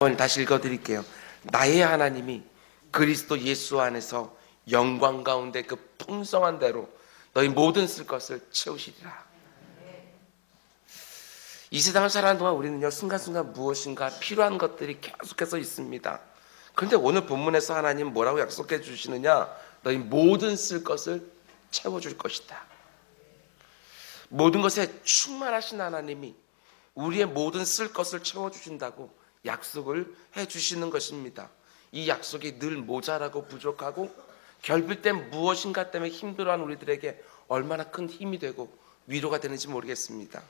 오늘 다시 읽어드릴게요. 나의 하나님이 그리스도 예수 안에서 영광 가운데 그 풍성한 대로 너희 모든 쓸 것을 채우시리라. 이 세상을 살아가는 동안 우리는요, 순간순간 무엇인가 필요한 것들이 계속해서 있습니다. 그런데 오늘 본문에서 하나님 뭐라고 약속해 주시느냐? 너희 모든 쓸 것을 채워줄 것이다. 모든 것에 충만하신 하나님이 우리의 모든 쓸 것을 채워주신다고 약속을 해주시는 것입니다. 이 약속이 늘 모자라고 부족하고 결핍 때 무엇인가 때문에 힘들어하는 우리들에게 얼마나 큰 힘이 되고 위로가 되는지 모르겠습니다.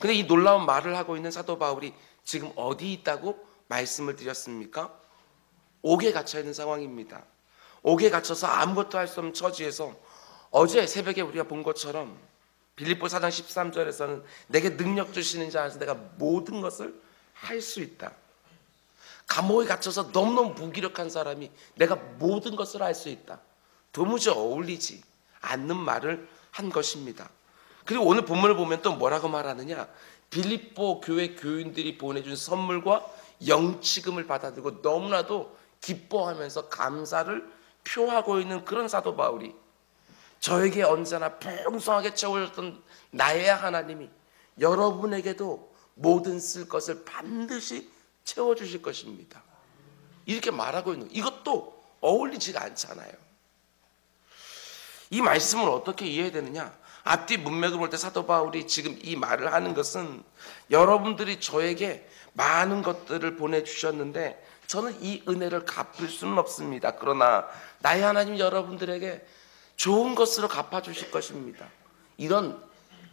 근데 이 놀라운 말을 하고 있는 사도 바울이 지금 어디 있다고 말씀을 드렸습니까? 옥에 갇혀 있는 상황입니다. 옥에 갇혀서 아무것도 할 수 없는 처지에서 어제 새벽에 우리가 본 것처럼 빌립보 4장 13절에서는 내게 능력 주시는 자 안에서 내가 모든 것을 할 수 있다. 감옥에 갇혀서 너무너무 무기력한 사람이 내가 모든 것을 할 수 있다. 도무지 어울리지 않는 말을 한 것입니다. 그리고 오늘 본문을 보면 또 뭐라고 말하느냐? 빌립보 교회 교인들이 보내준 선물과 영치금을 받아들고 너무나도 기뻐하면서 감사를 표하고 있는 그런 사도 바울이 저에게 언제나 풍성하게 채워줬던 나의 하나님이 여러분에게도 모든 쓸 것을 반드시 채워주실 것입니다. 이렇게 말하고 있는 이것도 어울리지가 않잖아요. 이 말씀을 어떻게 이해해야 되느냐? 앞뒤 문맥을 볼 때 사도 바울이 지금 이 말을 하는 것은 여러분들이 저에게 많은 것들을 보내주셨는데 저는 이 은혜를 갚을 수는 없습니다. 그러나 나의 하나님 여러분들에게 좋은 것으로 갚아주실 것입니다. 이런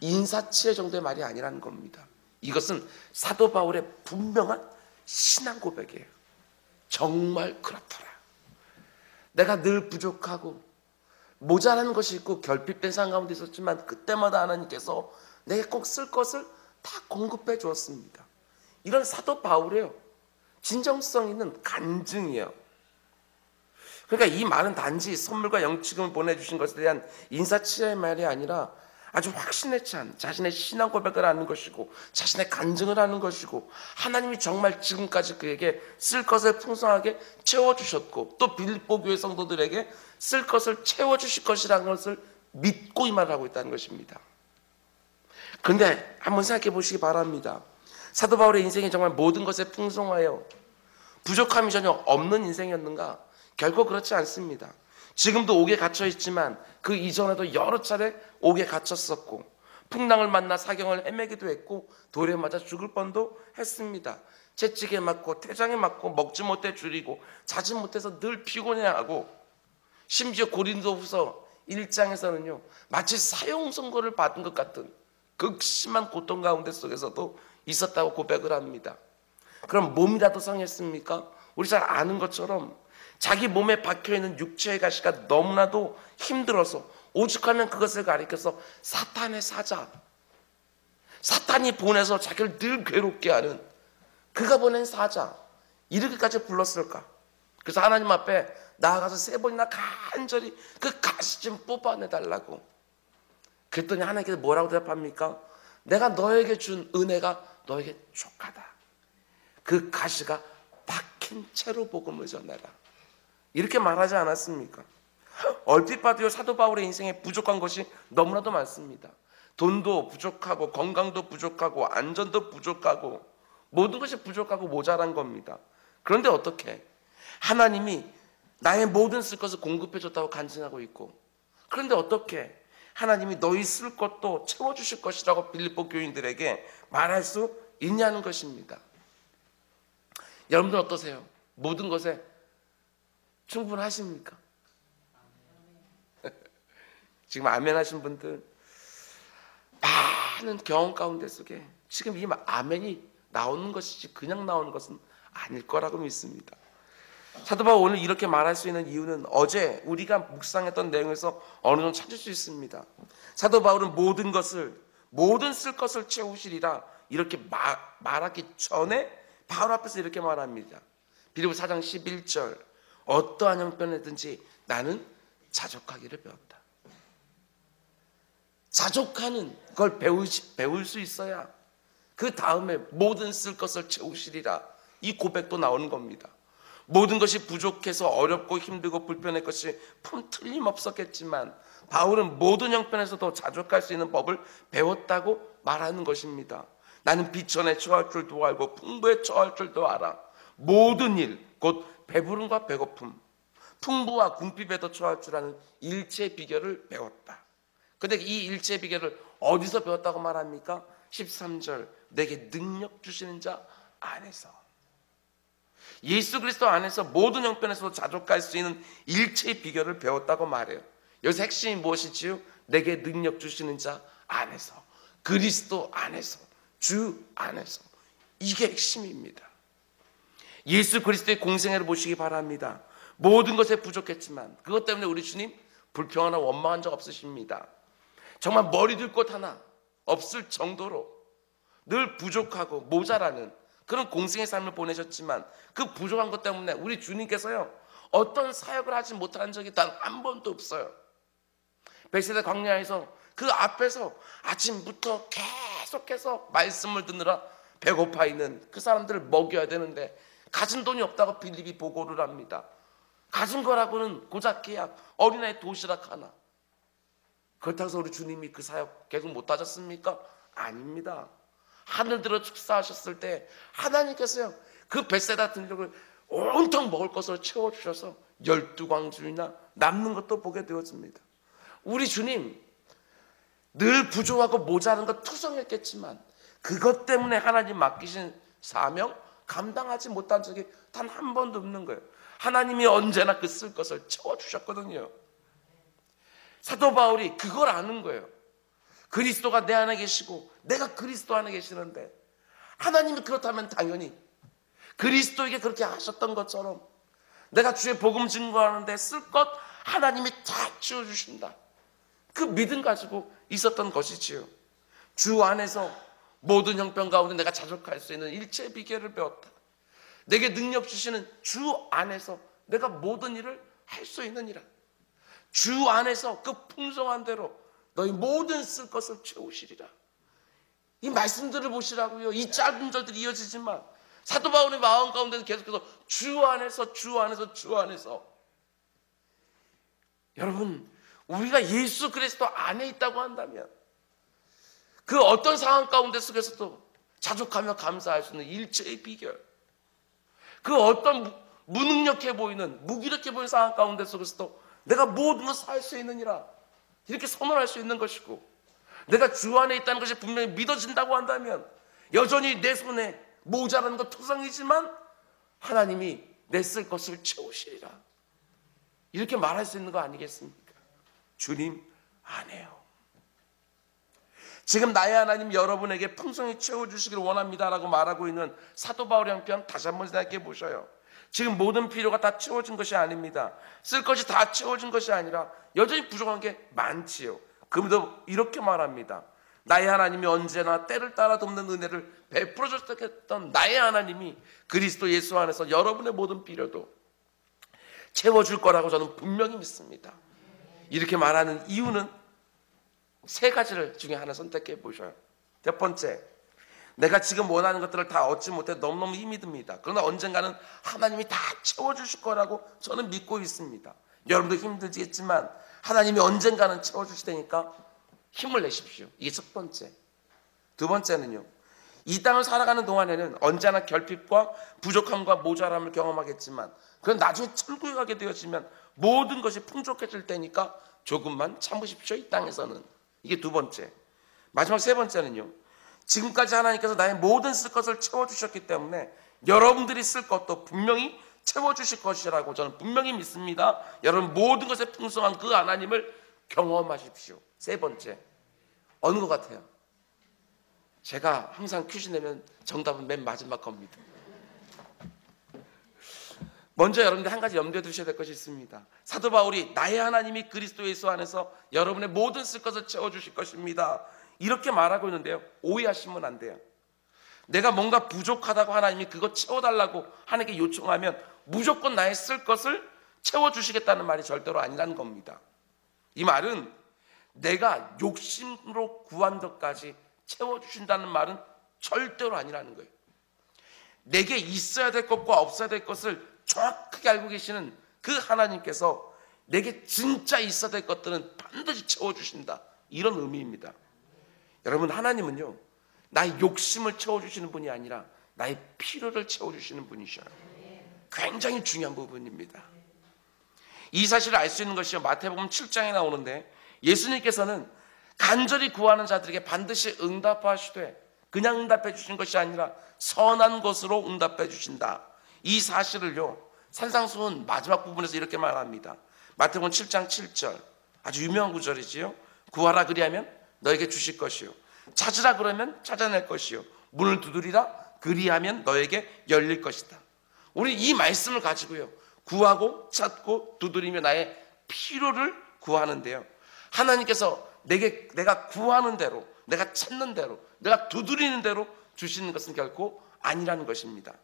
인사치레 정도의 말이 아니라는 겁니다. 이것은 사도 바울의 분명한 신앙 고백이에요. 정말 그렇더라. 내가 늘 부족하고 모자라는 것이 있고 결핍된 상황 가운데 있었지만 그때마다 하나님께서 내게 꼭 쓸 것을 다 공급해 주었습니다. 이런 사도 바울이에요. 진정성 있는 간증이에요. 그러니까 이 말은 단지 선물과 영치금을 보내주신 것에 대한 인사치레의 말이 아니라 아주 확신에 찬 자신의 신앙 고백을 하는 것이고 자신의 간증을 하는 것이고 하나님이 정말 지금까지 그에게 쓸 것을 풍성하게 채워주셨고 또 빌립보 교회 성도들에게 쓸 것을 채워주실 것이라는 것을 믿고 이 말을 하고 있다는 것입니다. 그런데 한번 생각해 보시기 바랍니다. 사도 바울의 인생이 정말 모든 것에 풍성하여 부족함이 전혀 없는 인생이었는가? 결코 그렇지 않습니다. 지금도 옥에 갇혀 있지만 그 이전에도 여러 차례 옥에 갇혔었고 풍랑을 만나 사경을 헤매기도 했고 돌에 맞아 죽을 뻔도 했습니다. 채찍에 맞고 태장에 맞고 먹지 못해 줄이고 자지 못해서 늘 피곤해하고 심지어 고린도후서 1장에서는요 마치 사형 선고를 받은 것 같은 극심한 고통 가운데 속에서도 있었다고 고백을 합니다. 그럼 몸이라도 상했습니까? 우리 잘 아는 것처럼 자기 몸에 박혀있는 육체의 가시가 너무나도 힘들어서 오죽하면 그것을 가리켜서 사탄의 사자, 사탄이 보내서 자기를 늘 괴롭게 하는 그가 보낸 사자, 이렇게까지 불렀을까? 그래서 하나님 앞에 나아가서 3번이나 간절히 그 가시 좀 뽑아내달라고 그랬더니 하나님께서 뭐라고 대답합니까? 내가 너에게 준 은혜가 너에게 족하다. 그 가시가 박힌 채로 복음을 전해라. 이렇게 말하지 않았습니까? 얼핏 봐도요 사도 바울의 인생에 부족한 것이 너무나도 많습니다. 돈도 부족하고 건강도 부족하고 안전도 부족하고 모든 것이 부족하고 모자란 겁니다. 그런데 어떻게? 하나님이 나의 모든 쓸 것을 공급해 줬다고 간증하고 있고 그런데 어떻게? 하나님이 너희 쓸 것도 채워주실 것이라고 빌립보 교인들에게 말할 수 있냐는 것입니다. 여러분들 어떠세요? 모든 것에 충분하십니까? 지금 아멘 하신 분들 많은 경험 가운데 속에 지금 이 아멘이 나오는 것이지 그냥 나오는 것은 아닐 거라고 믿습니다. 사도 바울 오늘 이렇게 말할 수 있는 이유는 어제 우리가 묵상했던 내용에서 어느 정도 찾을 수 있습니다. 사도 바울은 모든 쓸 것을 채우시리라 이렇게 말하기 전에 바울 앞에서 이렇게 말합니다. 빌립보 4장 11절 어떠한 형편이든지 나는 자족하기를 배웠다. 자족하는 걸 배울 수 있어야 그 다음에 모든 쓸 것을 채우시리라 이 고백도 나오는 겁니다. 모든 것이 부족해서 어렵고 힘들고 불편할 것이 틀림없었겠지만 바울은 모든 형편에서도 자족할 수 있는 법을 배웠다고 말하는 것입니다. 나는 비천에 처할 줄도 알고 풍부에 처할 줄도 알아. 모든 일, 곧 배부름과 배고픔, 풍부와 궁핍에도 처할 줄 아는 일체의 비결을 배웠다. 근데 이 일체의 비결을 어디서 배웠다고 말합니까? 13절, 내게 능력 주시는 자 안에서. 예수 그리스도 안에서 모든 형편에서도 자족할 수 있는 일체의 비결을 배웠다고 말해요. 여기서 핵심이 무엇이지요? 내게 능력 주시는 자 안에서, 그리스도 안에서, 주 안에서. 이게 핵심입니다. 예수 그리스도의 공생애를 보시기 바랍니다. 모든 것에 부족했지만 그것 때문에 우리 주님 불평하나 원망한 적 없으십니다. 정말 머리 둘 곳 하나 없을 정도로 늘 부족하고 모자라는 그런 공생의 삶을 보내셨지만 그 부족한 것 때문에 우리 주님께서요 어떤 사역을 하지 못한 적이 단 한 번도 없어요. 벳세다 광야에서 그 앞에서 아침부터 계속해서 말씀을 듣느라 배고파 있는 그 사람들을 먹여야 되는데 가진 돈이 없다고 빌립이 보고를 합니다. 가진 거라고는 고작 계약 어린아이 도시락 하나. 그렇다고 해서 우리 주님이 그 사역 계속 못 하셨습니까? 아닙니다. 하늘들어 축사하셨을 때 하나님께서요 그 벳세다 들녘을 온통 먹을 것으로 채워주셔서 12광주이나 남는 것도 보게 되었습니다. 우리 주님 늘 부족하고 모자란 것 투성했겠지만 그것 때문에 하나님 맡기신 사명 감당하지 못한 적이 단 한 번도 없는 거예요. 하나님이 언제나 그 쓸 것을 채워주셨거든요. 사도 바울이 그걸 아는 거예요. 그리스도가 내 안에 계시고 내가 그리스도 안에 계시는데 하나님이 그렇다면 당연히 그리스도에게 그렇게 하셨던 것처럼 내가 주의 복음 증거하는데 쓸 것 하나님이 다 채워주신다. 그 믿음 가지고 있었던 것이지요. 주 안에서 모든 형편 가운데 내가 자족할 수 있는 일체의 비결을 배웠다. 내게 능력 주시는 주 안에서 내가 모든 일을 할 수 있느니라. 주 안에서 그 풍성한 대로 너희 모든 쓸 것을 채우시리라. 이 말씀들을 보시라고요. 이 짧은 절들이 이어지지만 사도 바울의 마음 가운데는 계속해서 주 안에서 주 안에서 주 안에서. 여러분 우리가 예수 그리스도 안에 있다고 한다면 그 어떤 상황 가운데 속에서도 자족하며 감사할 수 있는 일체의 비결, 그 어떤 무능력해 보이는 무기력해 보이는 상황 가운데 속에서도 내가 모든 것을 할 수 있느니라 이렇게 선언할 수 있는 것이고, 내가 주 안에 있다는 것이 분명히 믿어진다고 한다면 여전히 내 손에 모자라는 것 투성이지만 하나님이 내 쓸 것을 채우시리라 이렇게 말할 수 있는 거 아니겠습니까? 주님 안에요. 지금 나의 하나님 여러분에게 풍성히 채워주시기를 원합니다라고 말하고 있는 사도 바울의 형편 다시 한번 생각해 보셔요. 지금 모든 필요가 다 채워진 것이 아닙니다. 쓸 것이 다 채워진 것이 아니라 여전히 부족한 게 많지요. 그럼에도 이렇게 말합니다. 나의 하나님이 언제나 때를 따라 돕는 은혜를 베풀어 줬던 나의 하나님이 그리스도 예수 안에서 여러분의 모든 필요도 채워줄 거라고 저는 분명히 믿습니다. 이렇게 말하는 이유는 세 가지를 중에 하나 선택해 보셔요. 첫 번째, 내가 지금 원하는 것들을 다 얻지 못해 너무너무 힘이 듭니다. 그러나 언젠가는 하나님이 다 채워주실 거라고 저는 믿고 있습니다. 여러분도 힘들겠지만 하나님이 언젠가는 채워주실 테니까 힘을 내십시오. 이게 첫 번째. 두 번째는요, 이 땅을 살아가는 동안에는 언제나 결핍과 부족함과 모자람을 경험하겠지만 그건 나중에 천국에 가게 되어지면 모든 것이 풍족해질 테니까 조금만 참으십시오. 이 땅에서는. 이게 두 번째. 마지막 세 번째는요, 지금까지 하나님께서 나의 모든 쓸 것을 채워주셨기 때문에 여러분들이 쓸 것도 분명히 채워주실 것이라고 저는 분명히 믿습니다. 여러분 모든 것에 풍성한 그 하나님을 경험하십시오. 세 번째, 어느 것 같아요? 제가 항상 퀴즈 내면 정답은 맨 마지막 겁니다. 먼저 여러분들 한 가지 염두에 두셔야 될 것이 있습니다. 사도 바울이 나의 하나님이 그리스도 예수 안에서 여러분의 모든 쓸 것을 채워주실 것입니다 이렇게 말하고 있는데요, 오해하시면 안 돼요. 내가 뭔가 부족하다고 하나님이 그거 채워달라고 하나님께 요청하면 무조건 나의 쓸 것을 채워주시겠다는 말이 절대로 아니라는 겁니다. 이 말은 내가 욕심으로 구한 것까지 채워주신다는 말은 절대로 아니라는 거예요. 내게 있어야 될 것과 없어야 될 것을 정확하게 알고 계시는 그 하나님께서 내게 진짜 있어야 될 것들은 반드시 채워주신다, 이런 의미입니다. 여러분, 하나님은요 나의 욕심을 채워주시는 분이 아니라 나의 필요를 채워주시는 분이셔요. 굉장히 중요한 부분입니다. 이 사실을 알 수 있는 것이 마태복음 7장에 나오는데, 예수님께서는 간절히 구하는 자들에게 반드시 응답하시되 그냥 응답해 주신 것이 아니라 선한 것으로 응답해 주신다, 이 사실을요 산상수훈 마지막 부분에서 이렇게 말합니다. 마태복음 7장 7절, 아주 유명한 구절이지요. 구하라 그리하면 너에게 주실 것이요, 찾으라 그러면 찾아낼 것이요, 문을 두드리라 그리하면 너에게 열릴 것이다. 우리 이 말씀을 가지고요 구하고 찾고 두드리며 나의 필요를 구하는데요, 하나님께서 내가 구하는 대로, 내가 찾는 대로, 내가 두드리는 대로 주시는 것은 결코 아니라는 것입니다.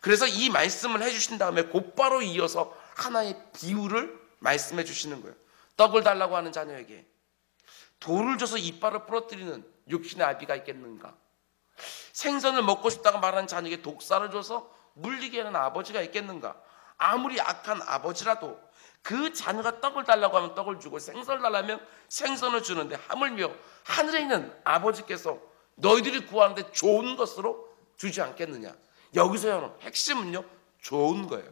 그래서 이 말씀을 해주신 다음에 곧바로 이어서 하나의 비유를 말씀해 주시는 거예요. 떡을 달라고 하는 자녀에게 돌을 줘서 이빨을 부러뜨리는 육신의 아비가 있겠는가? 생선을 먹고 싶다고 말하는 자녀에게 독사를 줘서 물리게 하는 아버지가 있겠는가? 아무리 악한 아버지라도 그 자녀가 떡을 달라고 하면 떡을 주고 생선을 달라면 생선을 주는데, 하물며 하늘에 있는 아버지께서 너희들이 구하는데 좋은 것으로 주지 않겠느냐? 여기서 핵심은요 좋은 거예요.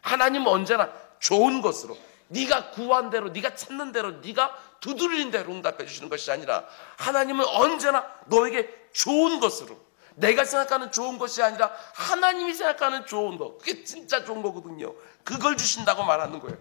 하나님은 언제나 좋은 것으로, 네가 구한 대로, 네가 찾는 대로, 네가 두드리는 대로 응답해 주시는 것이 아니라, 하나님은 언제나 너에게 좋은 것으로, 내가 생각하는 좋은 것이 아니라 하나님이 생각하는 좋은 것, 그게 진짜 좋은 거거든요. 그걸 주신다고 말하는 거예요.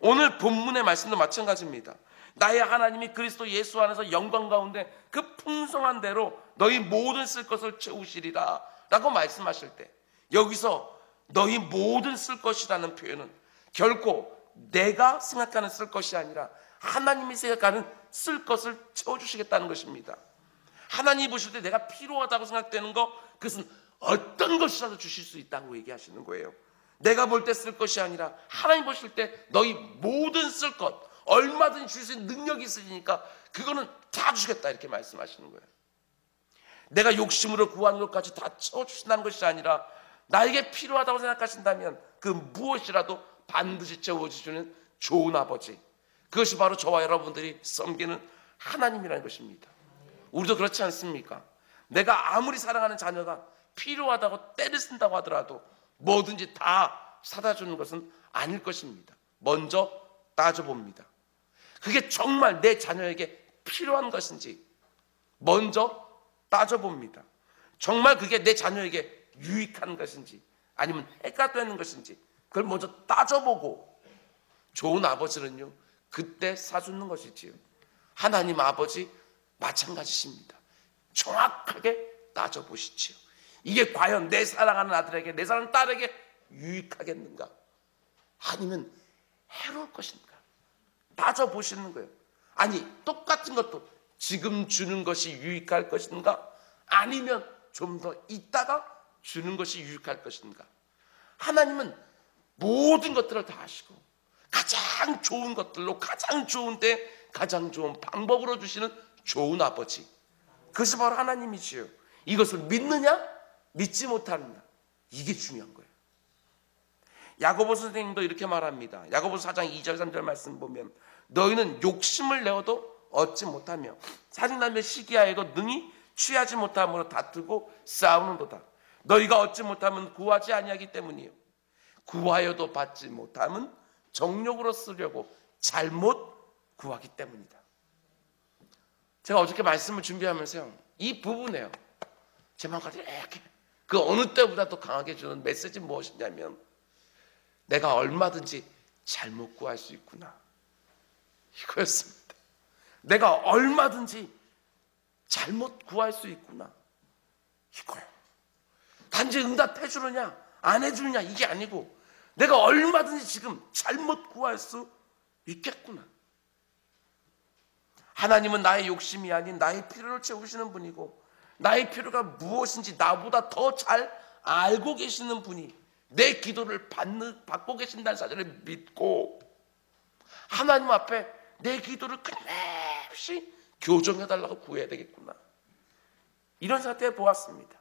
오늘 본문의 말씀도 마찬가지입니다. 나의 하나님이 그리스도 예수 안에서 영광 가운데 그 풍성한 대로 너희 모든 쓸 것을 채우시리라 라고 말씀하실 때, 여기서 너희 모든 쓸 것이라는 표현은 결코 내가 생각하는 쓸 것이 아니라 하나님이 생각하는 쓸 것을 채워주시겠다는 것입니다. 하나님이 보실 때 내가 필요하다고 생각되는 것, 그것은 어떤 것이라도 주실 수 있다고 얘기하시는 거예요. 내가 볼 때 쓸 것이 아니라 하나님 보실 때 너희 모든 쓸 것, 얼마든지 줄 수 있는 능력이 있으니까 그거는 다 주시겠다, 이렇게 말씀하시는 거예요. 내가 욕심으로 구하는 것까지 다 채워주신다는 것이 아니라 나에게 필요하다고 생각하신다면 그 무엇이라도 반드시 채워주시는 좋은 아버지, 그것이 바로 저와 여러분들이 섬기는 하나님이라는 것입니다. 우리도 그렇지 않습니까? 내가 아무리 사랑하는 자녀가 필요하다고 떼를 쓴다고 하더라도 뭐든지 다 사다 주는 것은 아닐 것입니다. 먼저 따져봅니다. 그게 정말 내 자녀에게 필요한 것인지 먼저 따져봅니다. 정말 그게 내 자녀에게 유익한 것인지 아니면 해가 되는 것인지 그걸 먼저 따져보고, 좋은 아버지는요 그때 사주는 것이지요. 하나님 아버지 마찬가지십니다. 정확하게 따져보시지요. 이게 과연 내 사랑하는 아들에게, 내 사랑하는 딸에게 유익하겠는가? 아니면 해로울 것인가? 따져보시는 거예요. 아니, 똑같은 것도 지금 주는 것이 유익할 것인가? 아니면 좀 더 있다가 주는 것이 유익할 것인가? 하나님은 모든 것들을 다 아시고 가장 좋은 것들로, 가장 좋은 때 가장 좋은 방법으로 주시는 좋은 아버지, 그것이 바로 하나님이지요. 이것을 믿느냐 믿지 못하느냐, 이게 중요한 거예요. 야고보 선생님도 이렇게 말합니다. 야고보서 4장 2절 3절 말씀 보면, 너희는 욕심을 내어도 얻지 못하며 살인하며 시기하여도 능히 취하지 못함으로 다투고 싸우는도다. 너희가 얻지 못하면 구하지 아니하기 때문이요, 구하여도 받지 못함은 정욕으로 쓰려고 잘못 구하기 때문이다. 제가 어저께 말씀을 준비하면서요, 이 부분에요 제 마음까지 이렇게 그 어느 때보다 더 강하게 주는 메시지는 무엇이냐면, 내가 얼마든지 잘못 구할 수 있구나, 이거였습니다. 내가 얼마든지 잘못 구할 수 있구나, 이거요. 단지 응답해 주느냐 안 해주느냐 이게 아니고, 내가 얼마든지 지금 잘못 구할 수 있겠구나. 하나님은 나의 욕심이 아닌 나의 필요를 채우시는 분이고, 나의 필요가 무엇인지 나보다 더 잘 알고 계시는 분이 내 기도를 받고 계신다는 사실을 믿고 하나님 앞에 내 기도를 끊임없이 교정해달라고 구해야 되겠구나, 이런 상태에 보았습니다.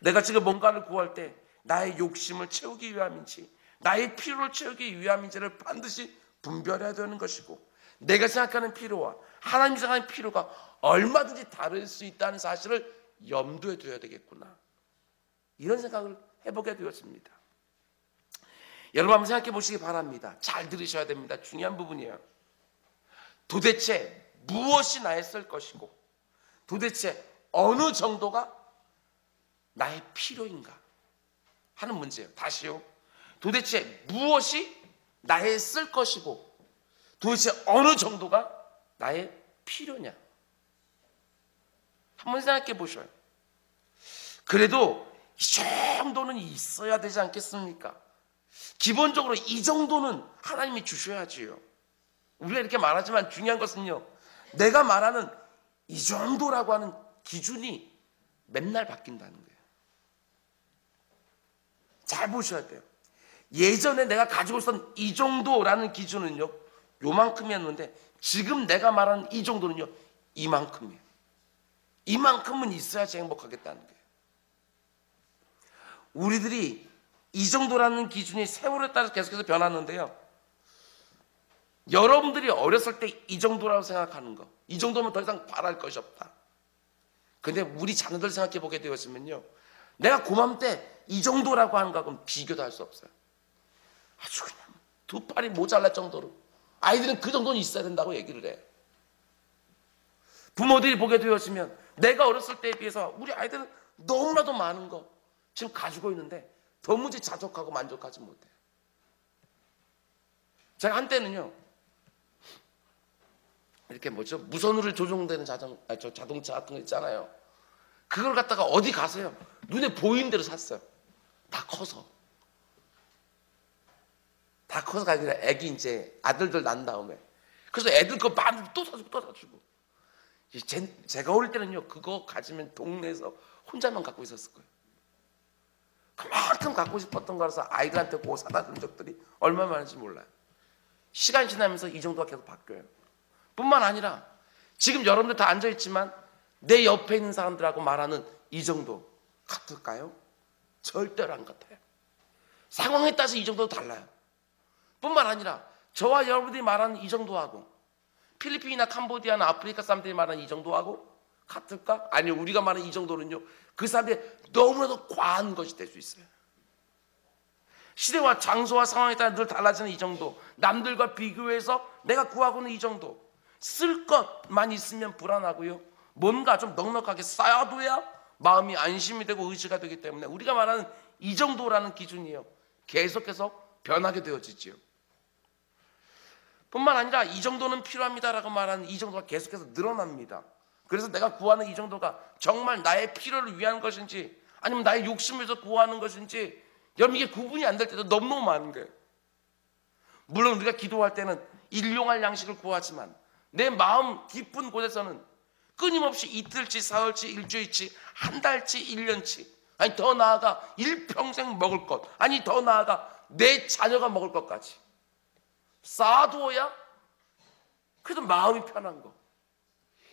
내가 지금 뭔가를 구할 때 나의 욕심을 채우기 위함인지 나의 필요를 채우기 위함인지를 반드시 분별해야 되는 것이고, 내가 생각하는 필요와 하나님이 생각하는 필요가 얼마든지 다를 수 있다는 사실을 염두에 둬야 되겠구나, 이런 생각을 해보게 되었습니다. 여러분 한번 생각해 보시기 바랍니다. 잘 들으셔야 됩니다. 중요한 부분이에요. 도대체 무엇이 나의 쓸 것이고 도대체 어느 정도가 나의 필요인가 하는 문제예요. 다시요. 도대체 무엇이 나의 쓸 것이고 도대체 어느 정도가 나의 필요냐. 한번 생각해 보셔요. 그래도 이 정도는 있어야 되지 않겠습니까? 기본적으로 이 정도는 하나님이 주셔야지요. 우리가 이렇게 말하지만 중요한 것은요, 내가 말하는 이 정도라고 하는 기준이 맨날 바뀐다는 거예요. 잘 보셔야 돼요. 예전에 내가 가지고 있었던 이 정도라는 기준은요, 요만큼이었는데 지금 내가 말하는 이 정도는요, 이만큼이에요. 이만큼은 있어야지 행복하겠다는 거예요. 우리들이 이 정도라는 기준이 세월에 따라서 계속해서 변하는데요, 여러분들이 어렸을 때 이 정도라고 생각하는 거, 이 정도면 더 이상 바랄 것이 없다. 근데 우리 자녀들 생각해 보게 되었으면요, 내가 고맘때 이 정도라고 하는 거하고는 비교도 할 수 없어요. 아주 그냥 두 팔이 모자랄 정도로 아이들은 그 정도는 있어야 된다고 얘기를 해. 부모들이 보게 되었으면 내가 어렸을 때에 비해서 우리 아이들은 너무나도 많은 거 지금 가지고 있는데 도무지 자족하고 만족하지 못해요. 제가 한때는요, 이렇게 무선으로 조종되는 자동차 같은 거 있잖아요. 그걸 갖다가 어디 가세요? 눈에 보이는 대로 샀어요. 다 커서. 다 커서가 아니라 애기 이제 아들들 난 다음에. 그래서 애들 그거 많이 또 사주고 또 사주고. 제가 어릴 때는요, 그거 가지면 동네에서 혼자만 갖고 있었을 거예요. 그만큼 갖고 싶었던 거라서 아이들한테 그거 사다 준 적들이 얼마나 많은지 몰라요. 시간이 지나면서 이 정도가 계속 바뀌어요. 뿐만 아니라 지금 여러분들 다 앉아있지만 내 옆에 있는 사람들하고 말하는 이 정도 같을까요? 절대로 안 같아요. 상황에 따라서 이 정도도 달라요. 뿐만 아니라 저와 여러분들이 말하는 이 정도하고 필리핀이나 캄보디아나 아프리카 사람들이 말하는 이 정도하고 같을까? 아니요, 우리가 말하는 이 정도는요, 그 사람들이 너무나도 과한 것이 될 수 있어요. 시대와 장소와 상황에 따라 늘 달라지는 이 정도, 남들과 비교해서 내가 구하고는 이 정도, 쓸 것만 있으면 불안하고요, 뭔가 좀 넉넉하게 쌓아둬야 마음이 안심이 되고 의지가 되기 때문에 우리가 말하는 이 정도라는 기준이요, 계속해서 변하게 되어지지요. 뿐만 아니라 이 정도는 필요합니다라고 말하는 이 정도가 계속해서 늘어납니다. 그래서 내가 구하는 이 정도가 정말 나의 필요를 위한 것인지 아니면 나의 욕심을 위해서 구하는 것인지, 여러분 이게 구분이 안 될 때도 너무너무 많은 거예요. 물론 우리가 기도할 때는 일용할 양식을 구하지만 내 마음 깊은 곳에서는 끊임없이 이틀치, 사흘치, 일주일치, 한 달치, 1년치, 아니 더 나아가 일평생 먹을 것, 아니 더 나아가 내 자녀가 먹을 것까지 쌓아두어야 그래도 마음이 편한 거,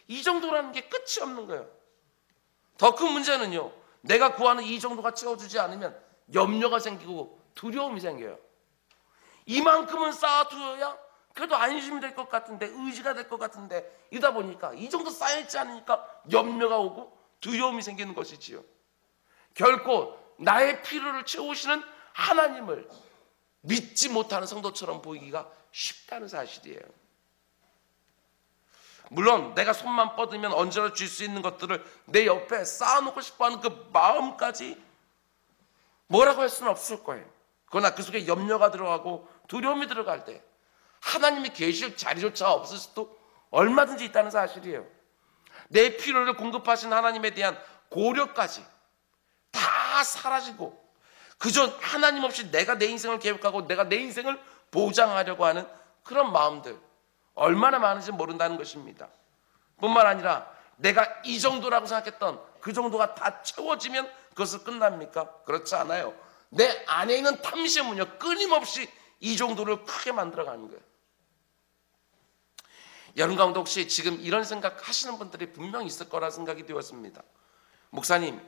이 정도라는 게 끝이 없는 거예요. 더 큰 문제는요, 내가 구하는 이 정도가 채워주지 않으면 염려가 생기고 두려움이 생겨요. 이만큼은 쌓아두어야 그래도 안심이 될 것 같은데, 의지가 될 것 같은데, 이러다 보니까 이 정도 쌓여있지 않으니까 염려가 오고 두려움이 생기는 것이지요. 결코 나의 필요를 채우시는 하나님을 믿지 못하는 성도처럼 보이기가 쉽다는 사실이에요. 물론 내가 손만 뻗으면 언제나 줄 수 있는 것들을 내 옆에 쌓아놓고 싶어하는 그 마음까지 뭐라고 할 수는 없을 거예요. 그러나 그 속에 염려가 들어가고 두려움이 들어갈 때 하나님이 계실 자리조차 없을 수도 얼마든지 있다는 사실이에요. 내 필요를 공급하신 하나님에 대한 고려까지 다 사라지고 그저 하나님 없이 내가 내 인생을 계획하고 내가 내 인생을 보장하려고 하는 그런 마음들 얼마나 많은지 모른다는 것입니다. 뿐만 아니라 내가 이 정도라고 생각했던 그 정도가 다 채워지면 그것은 끝납니까? 그렇지 않아요. 내 안에 있는 탐심은요, 끊임없이 이 정도를 크게 만들어가는 거예요. 여러분 가운데 혹시 지금 이런 생각 하시는 분들이 분명히 있을 거라 생각이 되었습니다. 목사님,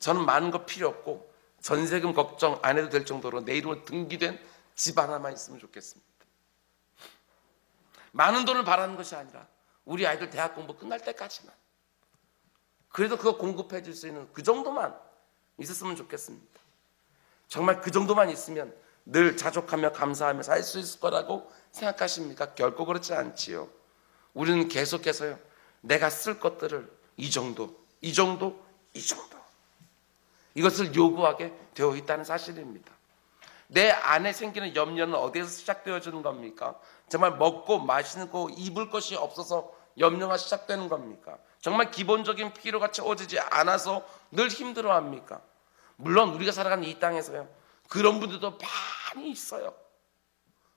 저는 많은 거 필요 없고 전세금 걱정 안 해도 될 정도로 내 이름으로 등기된 집 하나만 있으면 좋겠습니다. 많은 돈을 바라는 것이 아니라 우리 아이들 대학 공부 끝날 때까지만 그래도 그거 공급해 줄 수 있는 그 정도만 있었으면 좋겠습니다. 정말 그 정도만 있으면 늘 자족하며 감사하며 살 수 있을 거라고 생각하십니까? 결코 그렇지 않지요. 우리는 계속해서요, 내가 쓸 것들을 이 정도 이것을 요구하게 되어 있다는 사실입니다. 내 안에 생기는 염려는 어디에서 시작되어지는 겁니까? 정말 먹고 마시고 입을 것이 없어서 염려가 시작되는 겁니까? 정말 기본적인 필요가 채워지지 않아서 늘 힘들어합니까? 물론 우리가 살아가는 이 땅에서요, 그런 분들도 많이 있어요.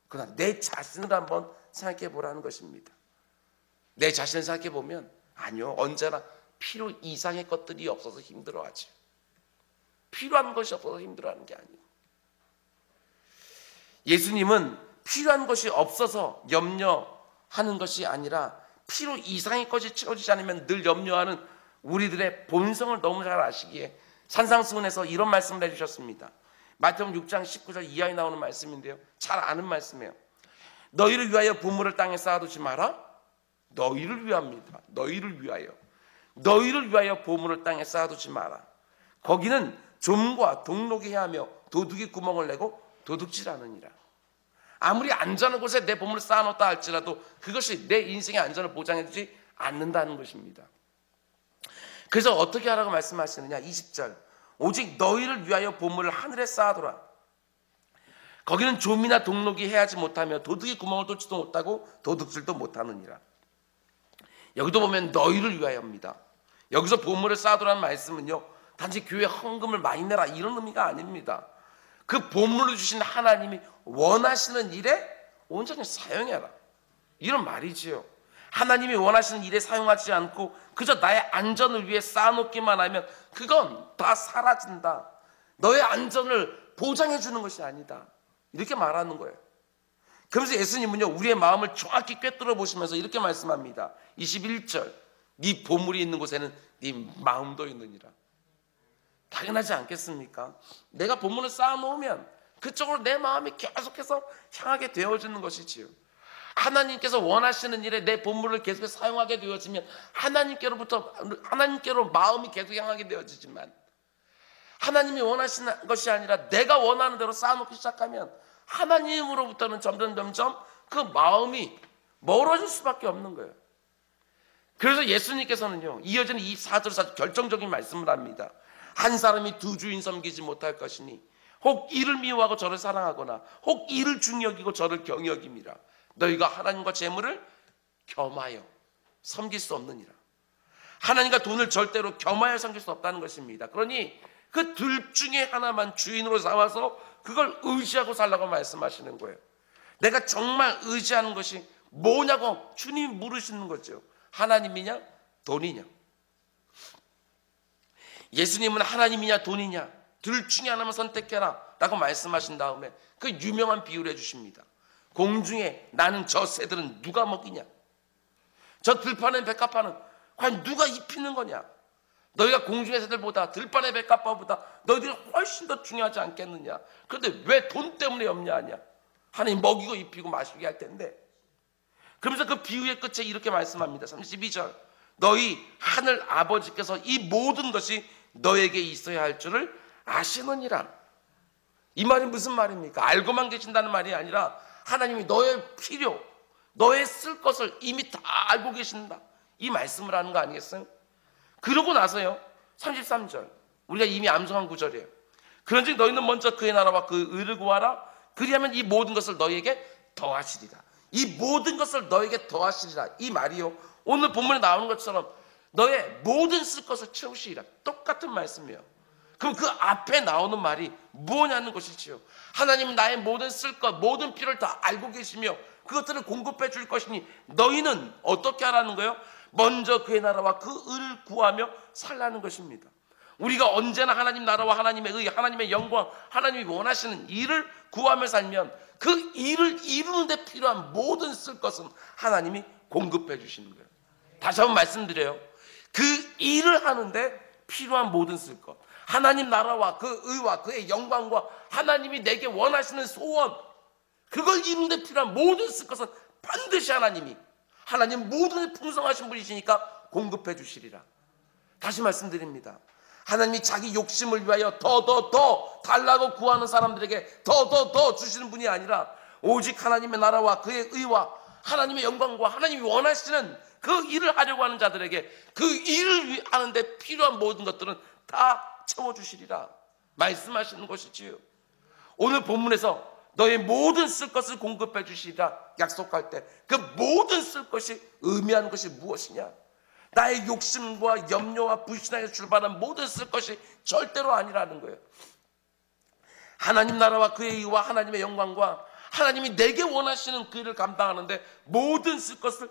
그러나 내 자신을 한번 생각해 보라는 것입니다. 내 자신을 생각해 보면 아니요, 언제나 필요 이상의 것들이 없어서 힘들어하지. 필요한 것이 없어서 힘들어하는 게 아니고, 예수님은 필요한 것이 없어서 염려하는 것이 아니라 필요 이상의 것이 채워지지 않으면 늘 염려하는 우리들의 본성을 너무 잘 아시기에 산상수훈에서 이런 말씀을 해주셨습니다. 마태복음 6장 19절 이하에 나오는 말씀인데요, 잘 아는 말씀이에요. 너희를 위하여 보물을 땅에 쌓아두지 마라. 너희를 위합니다. 너희를 위하여 보물을 땅에 쌓아두지 마라. 거기는 좀과 동록이 해하며 도둑이 구멍을 내고 도둑질 않으니라. 아무리 안전한 곳에 내 보물을 쌓아놓다 할지라도 그것이 내 인생의 안전을 보장해주지 않는다는 것입니다. 그래서 어떻게 하라고 말씀하시느냐, 20절 오직 너희를 위하여 보물을 하늘에 쌓아두라. 거기는 좀이나 동록이 해하지 못하며 도둑이 구멍을 뚫지도 못하고 도둑질도 못하느니라. 여기도 보면 너희를 위하여입니다. 여기서 보물을 쌓아두라는 말씀은요, 단지 교회 헌금을 많이 내라 이런 의미가 아닙니다. 그 보물을 주신 하나님이 원하시는 일에 온전히 사용해라, 이런 말이지요. 하나님이 원하시는 일에 사용하지 않고 그저 나의 안전을 위해 쌓아놓기만 하면 그건 다 사라진다. 너의 안전을 보장해 주는 것이 아니다, 이렇게 말하는 거예요. 그래서 예수님은요, 우리의 마음을 정확히 꿰뚫어 보시면서 이렇게 말씀합니다. 21절 네 보물이 있는 곳에는 네 마음도 있느니라. 당연하지 않겠습니까? 내가 보물을 쌓아놓으면 그쪽으로 내 마음이 계속해서 향하게 되어지는 것이지요. 하나님께서 원하시는 일에 내 보물을 계속해서 사용하게 되어지면 하나님께로 마음이 계속 향하게 되어지지만, 하나님이 원하시는 것이 아니라 내가 원하는 대로 쌓아놓기 시작하면 하나님으로부터는 점점 그 마음이 멀어질 수밖에 없는 거예요. 그래서 예수님께서는요, 이어지는 24절에서 결정적인 말씀을 합니다. 한 사람이 두 주인 섬기지 못할 것이니 혹 이를 미워하고 저를 사랑하거나 혹 이를 중히 여기고 저를 경히 여김이라. 너희가 하나님과 재물을 겸하여 섬길 수 없느니라. 하나님과 돈을 절대로 겸하여 섬길 수 없다는 것입니다. 그러니 그 둘 중에 하나만 주인으로 삼아서 그걸 의지하고 살라고 말씀하시는 거예요. 내가 정말 의지하는 것이 뭐냐고 주님이 물으시는 거죠. 하나님이냐 돈이냐. 예수님은 하나님이냐 돈이냐 둘 중에 하나만 선택해라 라고 말씀하신 다음에 그 유명한 비유를 해주십니다. 공중에 나는 저 새들은 누가 먹이냐, 저 들판의 백합화는 과연 누가 입히는 거냐. 너희가 공중의 새들보다 들판의 백합화보다 너희들이 훨씬 더 중요하지 않겠느냐. 그런데 왜 돈 때문에 염려하냐. 하나님 먹이고 입히고 마시게 할 텐데. 그러면서 그 비유의 끝에 이렇게 말씀합니다. 32절 너희 하늘 아버지께서 이 모든 것이 너에게 있어야 할 줄을 아시느니라. 이 말이 무슨 말입니까? 알고만 계신다는 말이 아니라 하나님이 너의 필요, 너의 쓸 것을 이미 다 알고 계신다, 이 말씀을 하는 거 아니겠어요? 그러고 나서요, 33절 우리가 이미 암송한 구절이에요. 그런즉 너희는 먼저 그의 나라와 그 의를 구하라. 그리하면 이 모든 것을 너희에게 더하시리라. 이 모든 것을 너에게 더하시리라, 이 말이요, 오늘 본문에 나오는 것처럼 너의 모든 쓸 것을 채우시리라, 똑같은 말씀이에요. 그럼 그 앞에 나오는 말이 뭐냐는 것이지요. 하나님은 나의 모든 쓸 것, 모든 필요를 다 알고 계시며 그것들을 공급해 줄 것이니 너희는 어떻게 하라는 거예요? 먼저 그의 나라와 그 의를 구하며 살라는 것입니다. 우리가 언제나 하나님 나라와 하나님의 의, 하나님의 영광, 하나님이 원하시는 일을 구하며 살면 그 일을 이루는 데 필요한 모든 쓸 것은 하나님이 공급해 주시는 거예요. 다시 한번 말씀드려요. 그 일을 하는데 필요한 모든 쓸 것, 하나님 나라와 그 의와 그의 영광과 하나님이 내게 원하시는 소원, 그걸 이루는 데 필요한 모든 쓸 것은 반드시 하나님 모든 풍성하신 분이시니까 공급해 주시리라. 다시 말씀드립니다. 하나님이 자기 욕심을 위하여 더 달라고 구하는 사람들에게 더 주시는 분이 아니라 오직 하나님의 나라와 그의 의와 하나님의 영광과 하나님이 원하시는 그 일을 하려고 하는 자들에게 그 일을 하는데 필요한 모든 것들은 다 채워주시리라 말씀하시는 것이지요. 오늘 본문에서 너의 모든 쓸 것을 공급해 주시리라 약속할 때 그 모든 쓸 것이 의미하는 것이 무엇이냐? 나의 욕심과 염려와 불신앙에서 출발한 모든 쓸 것이 절대로 아니라는 거예요. 하나님 나라와 그의 의와 하나님의 영광과 하나님이 내게 원하시는 그 일을 감당하는데 모든 쓸 것을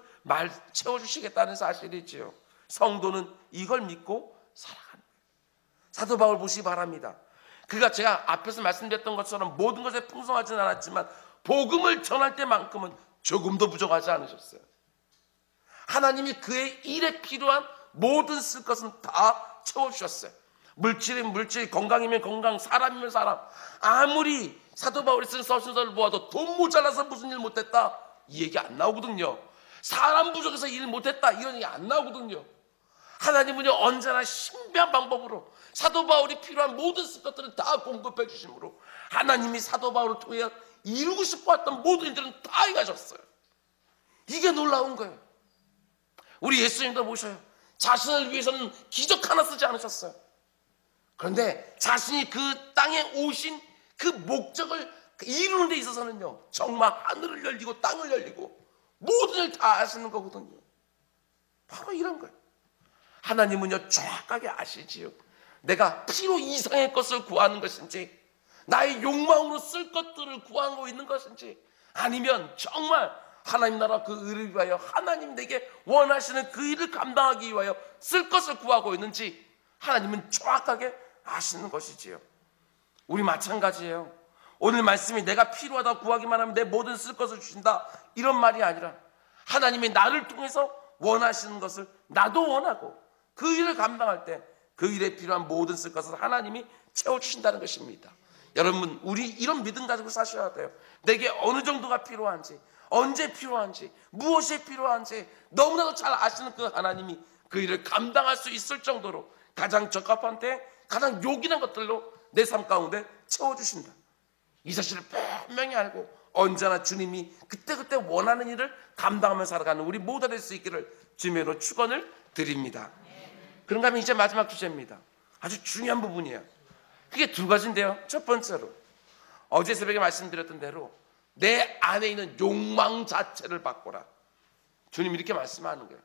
채워주시겠다는 사실이지요. 성도는 이걸 믿고 살아가는 거예요. 사도 바울 보시기 바랍니다. 그가 제가 앞에서 말씀드렸던 것처럼 모든 것에 풍성하지는 않았지만 복음을 전할 때만큼은 조금도 부족하지 않으셨어요. 하나님이 그의 일에 필요한 모든 쓸 것은 다 채워주셨어요. 물질이면 물질, 건강이면 건강, 사람이면 사람. 아무리 사도 바울이 쓴 서신서를 보아도 돈 모자라서 무슨 일 못했다 이 얘기 안 나오거든요. 사람 부족해서 일 못했다 이런 얘기 안 나오거든요. 하나님은요 언제나 신비한 방법으로 사도 바울이 필요한 모든 쓸 것들을 다 공급해 주심으로 하나님이 사도 바울을 통해 이루고 싶어 했던 모든 일들은 다 이루어졌어요. 이게 놀라운 거예요. 우리 예수님도 보셔요. 자신을 위해서는 기적 하나 쓰지 않으셨어요. 그런데 자신이 그 땅에 오신 그 목적을 이루는 데 있어서는요 정말 하늘을 열리고 땅을 열리고 모든 일 다 하시는 거거든요. 바로 이런 거예요. 하나님은요 정확하게 아시지요. 내가 필요 이상의 것을 구하는 것인지 나의 욕망으로 쓸 것들을 구하고 있는 것인지 아니면 정말 하나님 나라 그 의를 위하여 하나님 내게 원하시는 그 일을 감당하기 위하여 쓸 것을 구하고 있는지 하나님은 정확하게 아시는 것이지요. 우리 마찬가지예요. 오늘 말씀이 내가 필요하다고 구하기만 하면 내 모든 쓸 것을 주신다 이런 말이 아니라 하나님이 나를 통해서 원하시는 것을 나도 원하고 그 일을 감당할 때 그 일에 필요한 모든 쓸 것을 하나님이 채워주신다는 것입니다. 여러분 우리 이런 믿음 가지고 사셔야 돼요. 내게 어느 정도가 필요한지 언제 필요한지 무엇이 필요한지 너무나도 잘 아시는 그 하나님이 그 일을 감당할 수 있을 정도로 가장 적합한 때 가장 요긴한 것들로 내 삶 가운데 채워주신다. 이 사실을 분명히 알고 언제나 주님이 그때그때 원하는 일을 감당하며 살아가는 우리 모두가 될 수 있기를 주님으로 축원을 드립니다. 그런가 하면 이제 마지막 주제입니다. 아주 중요한 부분이에요. 그게 두 가지인데요. 첫 번째로 어제 새벽에 말씀드렸던 대로 내 안에 있는 욕망 자체를 바꿔라. 주님이 이렇게 말씀하는 거예요.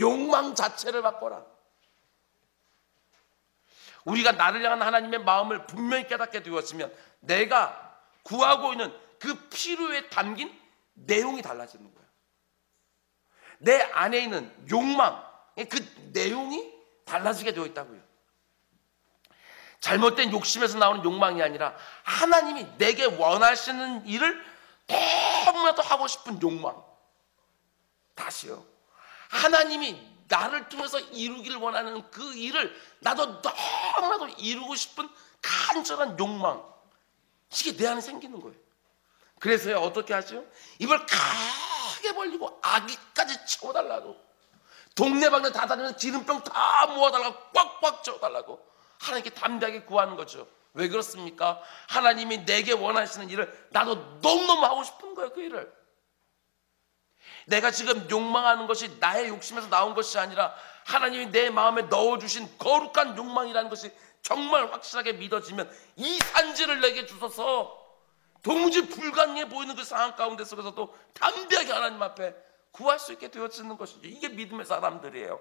욕망 자체를 바꿔라. 우리가 나를 향한 하나님의 마음을 분명히 깨닫게 되었으면 내가 구하고 있는 그 필요에 담긴 내용이 달라지는 거예요. 내 안에 있는 욕망, 그 내용이 달라지게 되어 있다고요. 잘못된 욕심에서 나오는 욕망이 아니라 하나님이 내게 원하시는 일을 너무나도 하고 싶은 욕망. 다시요. 하나님이 나를 통해서 이루기를 원하는 그 일을 나도 너무나도 이루고 싶은 간절한 욕망. 이게 내 안에 생기는 거예요. 그래서요 어떻게 하죠? 입을 크게 벌리고 아기까지 채워달라고, 동네방네 다 다니면서 기름병 다 모아달라고, 꽉꽉 채워달라고 하나님께 담대하게 구하는 거죠. 왜 그렇습니까? 하나님이 내게 원하시는 일을 나도 너무너무 하고 싶은 거예요. 그 일을 내가 지금 욕망하는 것이 나의 욕심에서 나온 것이 아니라 하나님이 내 마음에 넣어주신 거룩한 욕망이라는 것이 정말 확실하게 믿어지면 이 산지를 내게 주셔서 도무지 불가능해 보이는 그 상황 가운데 속에서도 담대하게 하나님 앞에 구할 수 있게 되어지는 것이죠. 이게 믿음의 사람들이에요.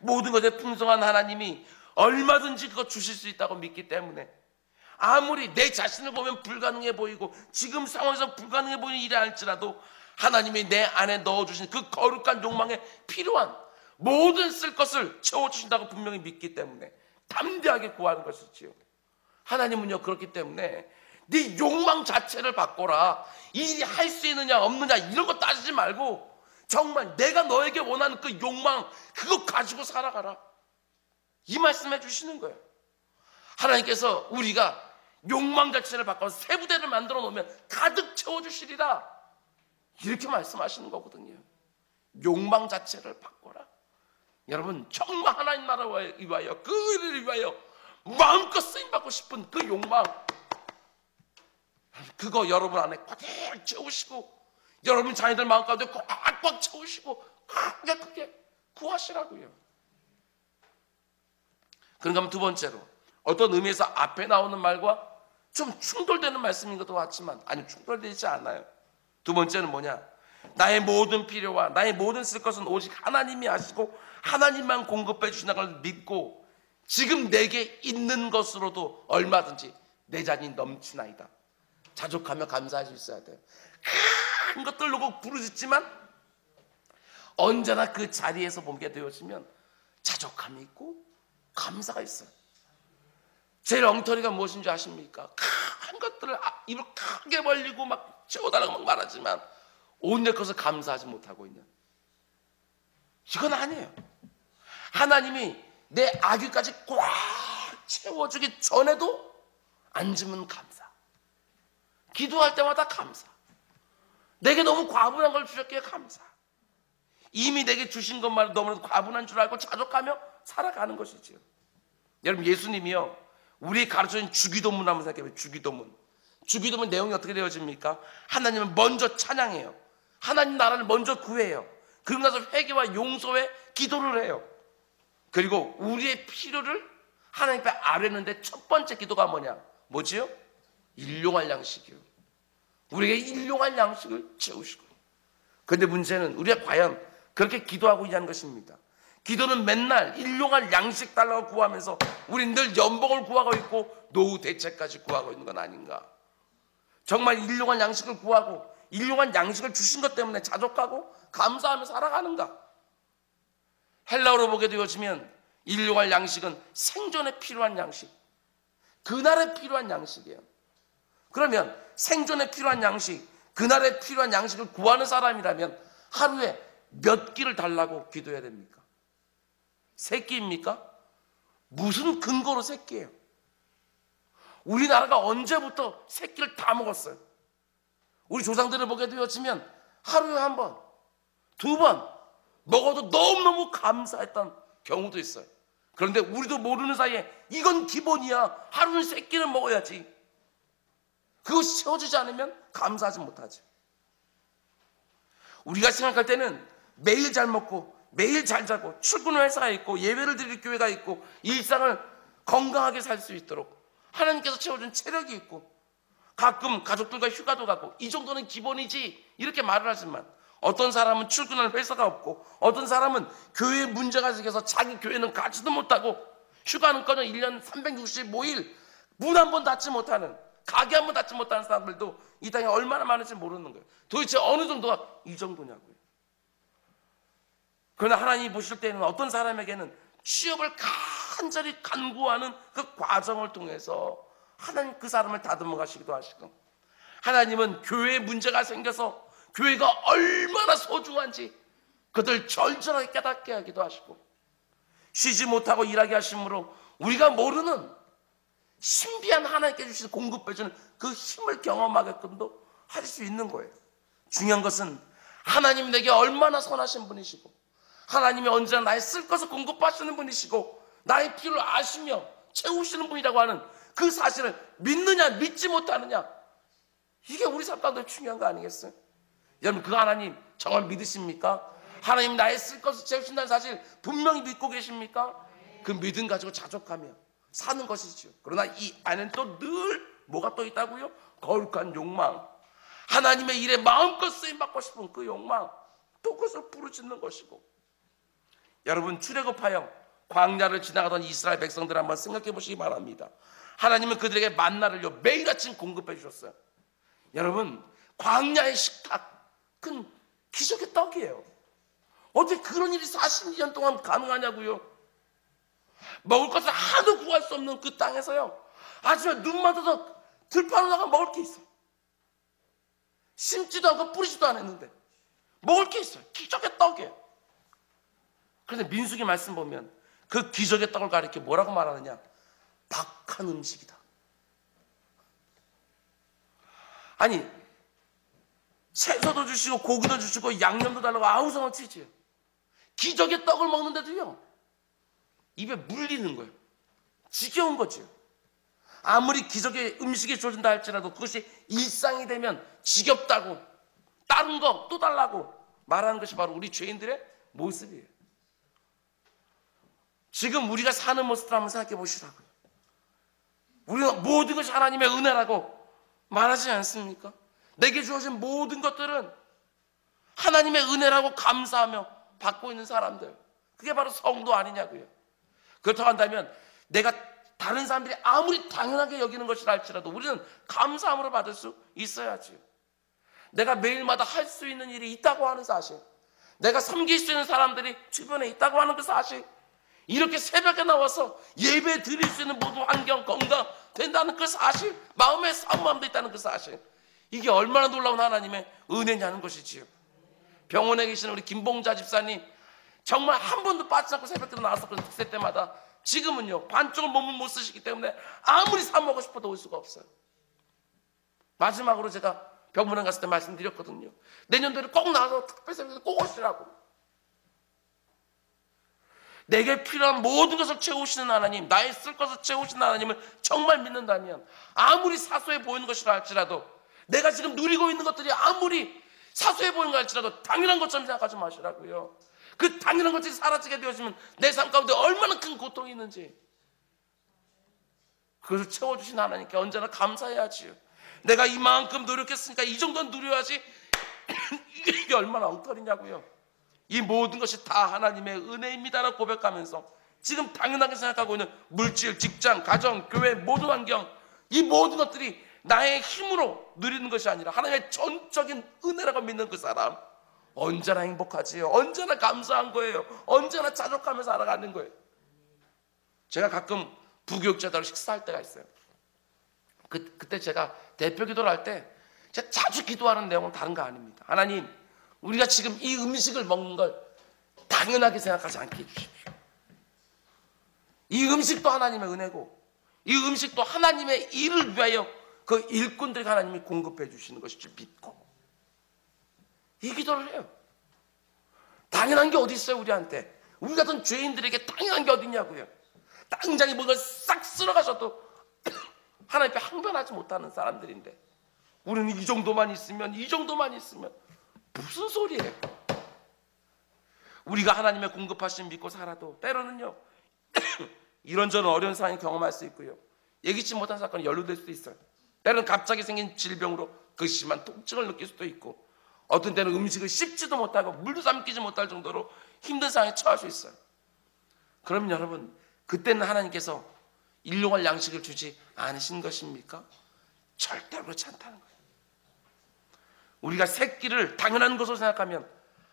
모든 것에 풍성한 하나님이 얼마든지 그거 주실 수 있다고 믿기 때문에 아무리 내 자신을 보면 불가능해 보이고 지금 상황에서 불가능해 보이는 일이 아닐지라도 하나님이 내 안에 넣어주신 그 거룩한 욕망에 필요한 모든 쓸 것을 채워주신다고 분명히 믿기 때문에 담대하게 구하는 것이지요. 하나님은요 그렇기 때문에 네 욕망 자체를 바꿔라. 이 일이 할 수 있느냐 없느냐 이런 거 따지지 말고 정말 내가 너에게 원하는 그 욕망 그거 가지고 살아가라. 이 말씀해 주시는 거예요. 하나님께서 우리가 욕망 자체를 바꿔서 새 부대를 만들어 놓으면 가득 채워주시리라, 이렇게 말씀하시는 거거든요. 욕망 자체를 바꿔라. 여러분, 정말 하나님 나라를 위하여, 그 의를 위하여 마음껏 쓰임받고 싶은 그 욕망, 그거 여러분 안에 꽉 채우시고, 여러분 자녀들 마음 가운데 꽉꽉 채우시고 크게 구하시라고요. 그런가 두 번째로, 어떤 의미에서 앞에 나오는 말과 좀 충돌되는 말씀인 것도 같지만, 아니, 충돌되지 않아요. 두 번째는 뭐냐? 나의 모든 필요와 나의 모든 쓸 것은 오직 하나님이 하시고 하나님만 공급해 주시는 걸 믿고 지금 내게 있는 것으로도 얼마든지 내 잔이 넘치나이다. 자족하며 감사할 수 있어야 돼요. 큰 것들 놓고 부르짖지만 언제나 그 자리에서 보게 되어지면 자족함이 있고 감사가 있어요. 제일 엉터리가 무엇인지 아십니까? 큰 것들을 입을 크게 벌리고 막 채워달라고 막 말하지만 온갖 것을 감사하지 못하고 있는, 이건 아니에요. 하나님이 내 아귀까지 꽉 채워주기 전에도 앉으면 감사, 기도할 때마다 감사, 내게 너무 과분한 걸 주셨기에 감사, 이미 내게 주신 것만 너무나도 과분한 줄 알고 자족하며 살아가는 것이지요. 여러분, 예수님이요, 우리 가르쳐준 주기도문 한번 생각해봐요. 주기도문 내용이 어떻게 되어집니까? 하나님은 먼저 찬양해요. 하나님 나라를 먼저 구해요. 그러고 나서 회개와 용서에 기도를 해요. 그리고 우리의 필요를 하나님 앞에 아뢰는데 첫 번째 기도가 뭐지요? 일용할 양식이요. 우리에게 일용할 양식을 채우시고. 그런데 문제는 우리가 과연 그렇게 기도하고 있냐는 것입니다. 기도는 맨날 일용할 양식 달라고 구하면서 우리는 늘 연봉을 구하고 있고 노후 대책까지 구하고 있는 건 아닌가? 정말 일용할 양식을 구하고 일용할 양식을 주신 것 때문에 자족하고 감사하며 살아가는가? 헬라어로 보게 되어지면 일용할 양식은 생존에 필요한 양식, 그날에 필요한 양식이에요. 그러면 생존에 필요한 양식, 그날에 필요한 양식을 구하는 사람이라면 하루에 몇 끼를 달라고 기도해야 됩니까? 3끼입니까? 무슨 근거로 3끼예요? 우리나라가 언제부터 3끼를 다 먹었어요? 우리 조상들을 보게 되어지면 하루에 1번, 2번 먹어도 너무너무 감사했던 경우도 있어요. 그런데 우리도 모르는 사이에 이건 기본이야, 하루는 3끼는 먹어야지, 그것이 채워지지 않으면 감사하지 못하죠. 우리가 생각할 때는 매일 잘 먹고 매일 잘 자고 출근을 회사가 있고 예배를 드릴 교회가 있고 일상을 건강하게 살 수 있도록 하나님께서 채워준 체력이 있고 가끔 가족들과 휴가도 가고 이 정도는 기본이지, 이렇게 말을 하지만 어떤 사람은 출근할 회사가 없고 어떤 사람은 교회에 문제가 생겨서 자기 교회는 가지도 못하고 휴가는커녕 1년 365일 문 한 번 닫지 못하는, 가게 한 번 닫지 못하는 사람들도 이 땅에 얼마나 많은지 모르는 거예요. 도대체 어느 정도가 이 정도냐고요. 그러나 하나님이 보실 때는 어떤 사람에게는 취업을 간절히 간구하는 그 과정을 통해서 하나님 그 사람을 다듬어 가시기도 하시고, 하나님은 교회에 문제가 생겨서 교회가 얼마나 소중한지 그들 절절하게 깨닫게 하기도 하시고, 쉬지 못하고 일하게 하심으로 우리가 모르는 신비한 하나님께 주신 공급해 주는 그 힘을 경험하게끔도 할 수 있는 거예요. 중요한 것은 하나님 내게 얼마나 선하신 분이시고 하나님이 언제나 나의 쓸 것을 공급하시는 분이시고 나의 필요를 아시며 채우시는 분이라고 하는 그 사실을 믿느냐 믿지 못하느냐, 이게 우리 삶 가운데 중요한 거 아니겠어요? 여러분, 그 하나님 정말 믿으십니까? 하나님 나의 쓸 것을 채우신다는 사실 분명히 믿고 계십니까? 그 믿음 가지고 자족하며 사는 것이죠. 그러나 이 안에는 또 늘 뭐가 또 있다고요? 거룩한 욕망, 하나님의 일에 마음껏 쓰임받고 싶은 그 욕망, 또 그것을 부르짖는 것이고. 여러분, 출애굽하여 광야를 지나가던 이스라엘 백성들 한번 생각해 보시기 바랍니다. 하나님은 그들에게 만나를요 매일 아침 공급해 주셨어요. 여러분, 광야의 식탁, 그건 기적의 떡이에요. 어떻게 그런 일이 40년 동안 가능하냐고요. 먹을 것을 하나도 구할 수 없는 그 땅에서요 아침에 눈만 떠서 들판으로 나가 먹을 게 있어요. 심지도 않고 뿌리지도 않았는데 먹을 게 있어요. 기적의 떡이에요. 그런데 민수기 말씀 보면 그 기적의 떡을 가리켜 뭐라고 말하느냐? 박한 음식이다. 아니, 채소도 주시고 고기도 주시고 양념도 달라고 아우성을 치지요. 기적의 떡을 먹는데도요, 입에 물리는 거예요. 지겨운 거죠. 아무리 기적의 음식이 주어진다 할지라도 그것이 일상이 되면 지겹다고, 다른 거 또 달라고 말하는 것이 바로 우리 죄인들의 모습이에요. 지금 우리가 사는 모습을 한번 생각해 보시라고요. 우리가 모든 것이 하나님의 은혜라고 말하지 않습니까? 내게 주어진 모든 것들은 하나님의 은혜라고 감사하며 받고 있는 사람들, 그게 바로 성도 아니냐고요. 그렇다고 한다면 내가 다른 사람들이 아무리 당연하게 여기는 것이라 할지라도 우리는 감사함으로 받을 수 있어야지요. 내가 매일마다 할 수 있는 일이 있다고 하는 사실, 내가 섬길 수 있는 사람들이 주변에 있다고 하는 그 사실, 이렇게 새벽에 나와서 예배 드릴 수 있는 모든 환경, 건강 된다는 그 사실, 마음의 산마음도 있다는 그 사실, 이게 얼마나 놀라운 하나님의 은혜냐는 것이지요. 병원에 계시는 우리 김봉자 집사님, 정말 한 번도 빠지지 않고 새벽에 나왔었거든요. 특세 때마다. 지금은요, 반쪽을 몸을 못 쓰시기 때문에 아무리 사 먹고 싶어도 올 수가 없어요. 마지막으로 제가 병원에 갔을 때 말씀드렸거든요. 내년도에 꼭 나와서 특별 새벽에 꼭 오시라고. 내게 필요한 모든 것을 채우시는 하나님, 나의 쓸 것을 채우시는 하나님을 정말 믿는다면 아무리 사소해 보이는 것이라 할지라도, 내가 지금 누리고 있는 것들이 아무리 사소해 보이는 것 할지라도 당연한 것처럼 생각하지 마시라고요. 그 당연한 것들이 사라지게 되어지면 내 삶 가운데 얼마나 큰 고통이 있는지, 그것을 채워주신 하나님께 언제나 감사해야지요. 내가 이만큼 노력했으니까 이 정도는 누려야지 이게 얼마나 엉터리냐고요. 이 모든 것이 다 하나님의 은혜입니다라고 고백하면서 지금 당연하게 생각하고 있는 물질, 직장, 가정, 교회 모든 환경, 이 모든 것들이 나의 힘으로 누리는 것이 아니라 하나님의 전적인 은혜라고 믿는 그 사람, 언제나 행복하지요. 언제나 감사한 거예요. 언제나 자족하면서 살아가는 거예요. 제가 가끔 부교육자들하고 식사할 때가 있어요. 그때 제가 대표 기도를 할 때 제가 자주 기도하는 내용은 다른 거 아닙니다. 하나님, 우리가 지금 이 음식을 먹는 걸 당연하게 생각하지 않게 해주십시오. 이 음식도 하나님의 은혜고, 이 음식도 하나님의 일을 위하여 그 일꾼들에게 하나님이 공급해 주시는 것이지 믿고, 이 기도를 해요. 당연한 게 어디 있어요 우리한테. 우리 같은 죄인들에게 당연한 게 어디 있냐고요. 당장에 뭔가 싹 쓸어가셔도 하나님 앞에 항변하지 못하는 사람들인데, 우리는 이 정도만 있으면, 이 정도만 있으면 무슨 소리예요. 우리가 하나님의 공급하심 믿고 살아도 때로는요 이런저런 어려운 상황을 경험할 수 있고요, 예기치 못한 사건이 연루될 수도 있어요. 때로는 갑자기 생긴 질병으로 그 심한 통증을 느낄 수도 있고, 어떤 때는 음식을 씹지도 못하고 물도 삼키지 못할 정도로 힘든 상황에 처할 수 있어요. 그럼 여러분, 그때는 하나님께서 일용할 양식을 주지 않으신 것입니까? 절대로 그렇지 않다는 거예요. 우리가 새끼를 당연한 것으로 생각하면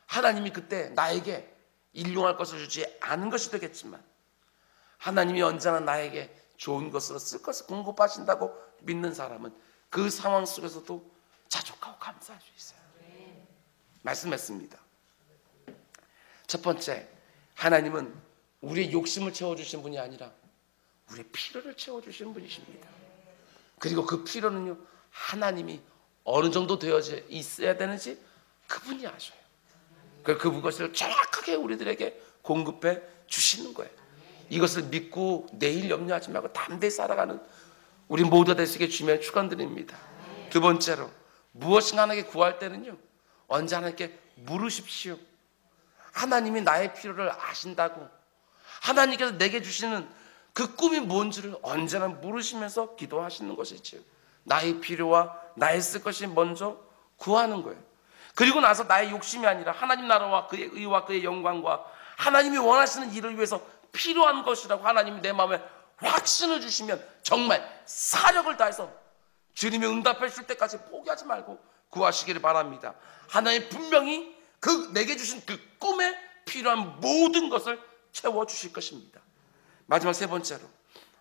하나님이 그때 나에게 일용할 것을 주지 않은 것이 되겠지만, 하나님이 언제나 나에게 좋은 것으로 쓸 것을 공급하신다고 믿는 사람은 그 상황 속에서도 자족하고 감사할 수 있어요. 말씀했습니다. 첫 번째, 하나님은 우리의 욕심을 채워주신 분이 아니라 우리의 필요를 채워주신 분이십니다. 그리고 그 필요는요, 하나님이 어느 정도 되어져 있어야 되는지 그분이 아셔요. 그것을 정확하게 우리들에게 공급해 주시는 거예요. 이것을 믿고 내일 염려하지 말고 담대히 살아가는 우리 모두가 되시길 주님의 축원드립니다. 두 번째로, 무엇인가 하나님께 구할 때는요, 언제 하나님께 물으십시오. 하나님이 나의 필요를 아신다고, 하나님께서 내게 주시는 그 꿈이 뭔지를 언제나 물으시면서 기도하시는 것이지요. 나의 필요와 나의 쓸 것이 먼저 구하는 거예요. 그리고 나서 나의 욕심이 아니라 하나님 나라와 그의 의와 그의 영광과 하나님이 원하시는 일을 위해서 필요한 것이라고 하나님이 내 마음에 확신을 주시면 정말 사력을 다해서 주님이 응답해 줄 때까지 포기하지 말고 구하시기를 바랍니다. 하나님 분명히 내게 주신 그 꿈에 필요한 모든 것을 채워주실 것입니다. 마지막 세 번째로,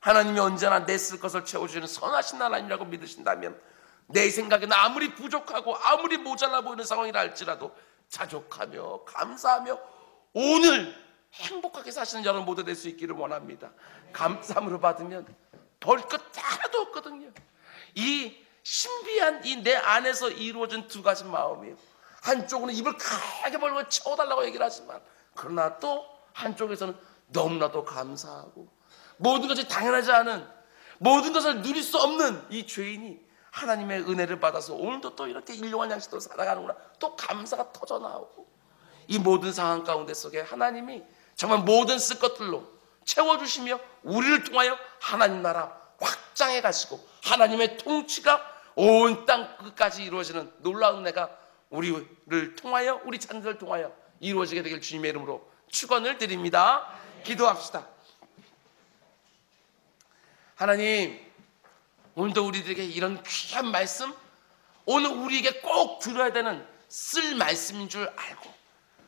하나님이 언제나 내 쓸 것을 채워주시는 선하신 하나님이라고 믿으신다면, 내 생각에는 아무리 부족하고 아무리 모자라 보이는 상황이라 할지라도 자족하며 감사하며 오늘 행복하게 사시는 여러분 모두 될 수 있기를 원합니다. 감사함으로 받으면 버릴 것 하나도 없거든요. 이 신비한 이 내 안에서 이루어진 두 가지 마음이에요. 한쪽으로는 입을 크게 벌고 채워달라고 얘기를 하지만, 그러나 또 한쪽에서는 너무나도 감사하고 모든 것이 당연하지 않은, 모든 것을 누릴 수 없는 이 죄인이 하나님의 은혜를 받아서 오늘도 또 이렇게 일용할 양식으로 살아가는구나, 또 감사가 터져 나오고, 이 모든 상황 가운데 속에 하나님이 정말 모든 쓸 것들로 채워주시며 우리를 통하여 하나님 나라 확장해 가시고 하나님의 통치가 온 땅 끝까지 이루어지는 놀라운 은혜가 우리를 통하여, 우리 자녀들을 통하여 이루어지게 되길 주님의 이름으로 축원을 드립니다. 기도합시다. 하나님, 오늘도 우리들에게 이런 귀한 말씀, 오늘 우리에게 꼭 들어야 되는 쓸 말씀인 줄 알고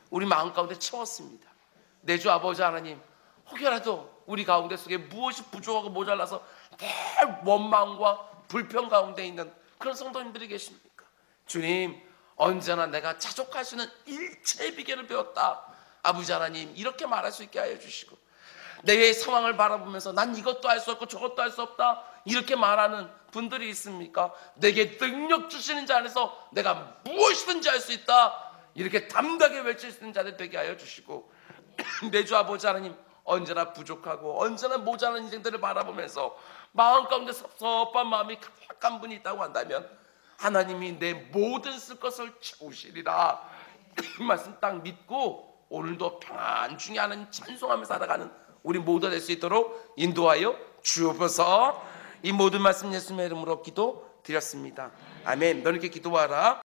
우리 마음 가운데 채웠습니다. 내 주 아버지 하나님, 혹여라도 우리 가운데 속에 무엇이 부족하고 모자라서 늘 원망과 불평 가운데 있는 그런 성도님들이 계십니까? 주님, 언제나 내가 자족할 수 있는 일체의 비결을 배웠다. 아버지 하나님, 이렇게 말할 수 있게 하여 주시고, 내 상황을 바라보면서 난 이것도 할 수 없고 저것도 할 수 없다 이렇게 말하는 분들이 있습니까? 내게 능력 주시는 자 안에서 내가 무엇이든지 할 수 있다 이렇게 담대하게 외칠 수 있는 자들 되게 하여 주시고, 내 주 아버지 하나님, 언제나 부족하고 언제나 모자란 인생들을 바라보면서 마음 가운데 섭섭한 마음이 가득한 분이 있다고 한다면 하나님이 내 모든 쓸 것을 채우시리라, 이 말씀 딱 믿고 오늘도 평안 중에 하나님 찬송하며 살아가는 우리 모두 될 수 있도록 인도하여 주옵소서. 이 모든 말씀 예수님의 이름으로 기도드렸습니다. 아멘. 너는 이렇게 기도하라.